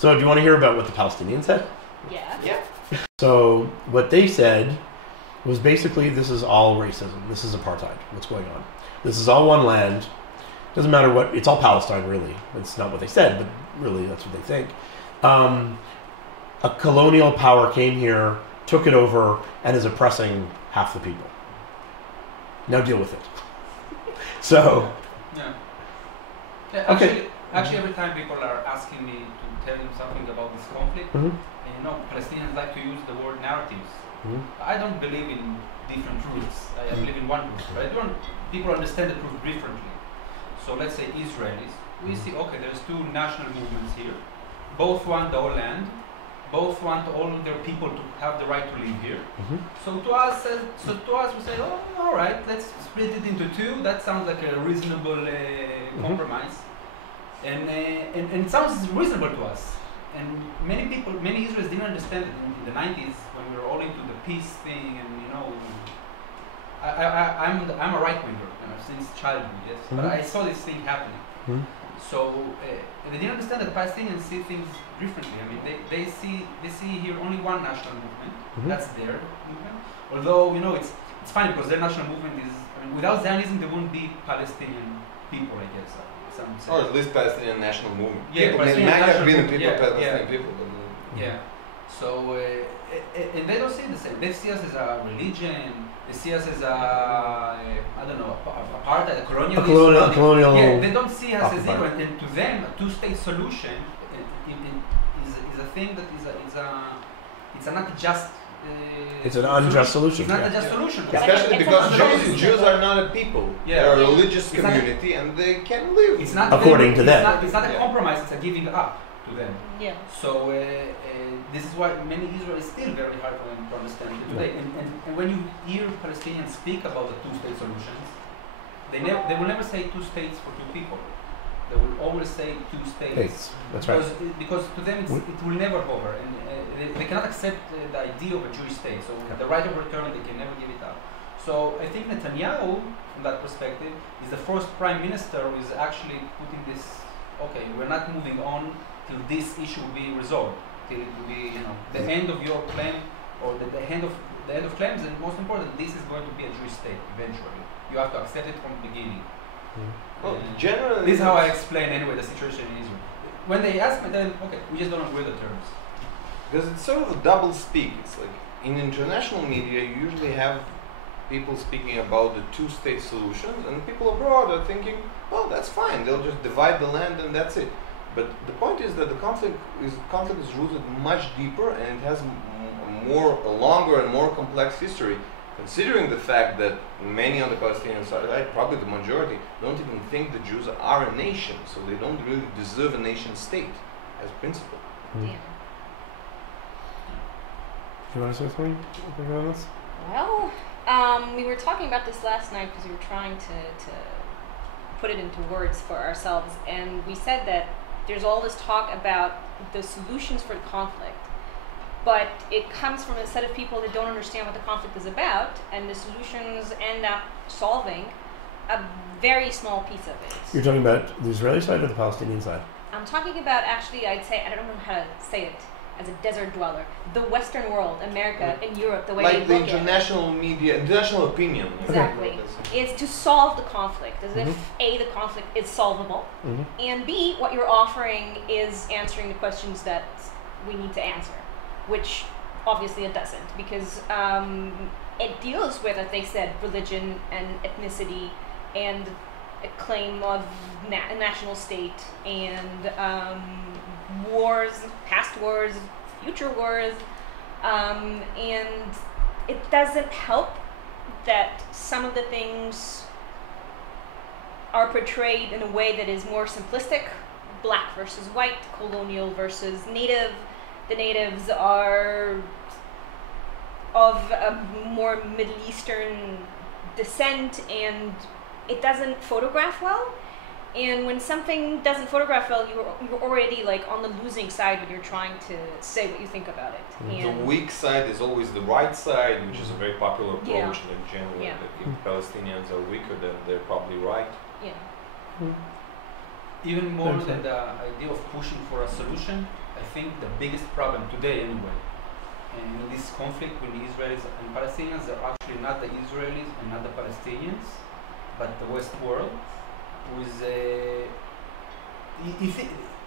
So do you want to hear about what the Palestinians said? Yeah. So what they said was basically, this is all racism. This is apartheid. What's going on? This is all one land. Doesn't matter what, it's all Palestine, really. It's not what they said, but really that's what they think. A colonial power came here, took it over, and is oppressing half the people. Now deal with it. So... Yeah. Okay. Actually, every time people are asking me to tell them something about this conflict, and Palestinians like to use the word narratives. I don't believe in different truths. I believe in one truth. Right? People understand the truth differently. So let's say Israelis, we see, okay, there's two national movements here. Both want the whole land. Both want all their people to have the right to live here. So to us, we say, oh, all right, let's split it into two. That sounds like a reasonable compromise, and it sounds reasonable to us. And many Israelis didn't understand it in the 90s when we were all into the peace thing, and I'm a right winger since childhood, yes, but I saw this thing happening. So they didn't understand that Palestinians see things differently. I mean, they see here only one national movement. That's their movement. Although it's funny because their national movement is, without Zionism there wouldn't be Palestinian people, I guess. Or at least Palestinian national movement. Yeah, Palestinian national Palestinian people. Yeah. So and they don't see it the same. They see us as a religion. They see us as apartheid, a colonial. Yeah, they don't see us as equal. And to them, a two-state solution is a thing that it's not just. It's an unjust solution. It's not a just solution. Especially because Jews are not a people. They're a religious community and they can live. It's not according to them. It's not a compromise, it's a giving up to them. Yeah. So this is why many Israelis still very hard for them to understand it today. And when you hear Palestinians speak about the two-state solutions, they will never say two states for two people. They will always say two states. That's right. Because to them it will never hover, and they cannot accept the idea of a Jewish state. So the right of return, they can never give it up. So I think Netanyahu, from that perspective, is the first prime minister who is actually putting this. Okay, we're not moving on till this issue will be resolved, till it will be the end of your claim, or the end of claims, and most important, this is going to be a Jewish state eventually. You have to accept it from the beginning. Well, generally, this is how I explain anyway the situation in Israel. When they ask me, then okay, we just don't agree the terms. Because it's sort of a double speak. It's like in international media, you usually have people speaking about the two-state solutions, and people abroad are thinking, "Oh, that's fine. They'll just divide the land and that's it." But the point is that the conflict is rooted much deeper, and it has a longer and more complex history. Considering the fact that many on the Palestinian side, probably the majority, don't even think the Jews are a nation, so they don't really deserve a nation state as principle. Yeah. Do you want to say something on this? Well, we were talking about this last night because we were trying to put it into words for ourselves, and we said that there's all this talk about the solutions for the conflict, but it comes from a set of people that don't understand what the conflict is about, and the solutions end up solving a very small piece of it. You're talking about the Israeli side or the Palestinian side? I'm talking about, actually, I'd say, I don't know how to say it as a desert dweller, the Western world, America and Europe, the way like they the look international media, international opinion. Exactly. Is to solve the conflict, as if A, the conflict is solvable, and B, what you're offering is answering the questions that we need to answer, which obviously it doesn't, because it deals with, as they said, religion and ethnicity and a claim of a national state and wars, past wars, future wars, and it doesn't help that some of the things are portrayed in a way that is more simplistic, black versus white, colonial versus native. The natives are of a more Middle Eastern descent, and it doesn't photograph well. And when something doesn't photograph well, you're already like on the losing side when you're trying to say what you think about it. The weak side is always the right side, which is a very popular approach. Yeah. Like generally, Yeah. that if Palestinians are weaker, then they're probably right. Yeah. Even more than the idea of pushing for a solution, I I think the biggest problem today, anyway, in this conflict with the Israelis and Palestinians, are actually not the Israelis and not the Palestinians, but the West world, who is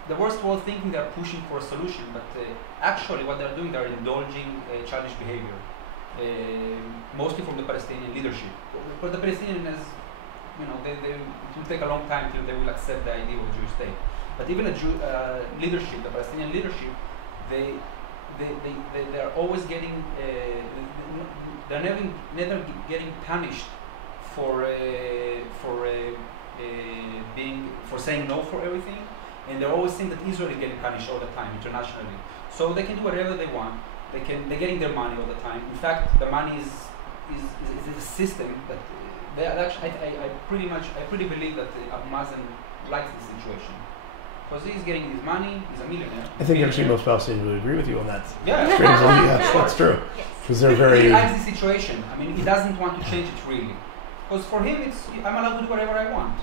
the West world thinking they're pushing for a solution, but actually what they're doing, they're indulging childish behavior, mostly from the Palestinian leadership. But the Palestinians, it will take a long time till they will accept the idea of a Jewish state. But even leadership, the Palestinian leadership, they are always getting, they're never getting punished for saying no for everything, and they always think that Israel is getting punished all the time internationally. So they can do whatever they want. They're getting their money all the time. In fact, the money is a system that they actually. I pretty believe that Mazen likes this situation. Because he's getting his money, he's a millionaire. I think actually most Palestinians would agree with you on that. Yeah, strangely, yes, that's true. Because they're very. He likes the situation. I mean, he doesn't want to change it really. Because for him, I'm allowed to do whatever I want.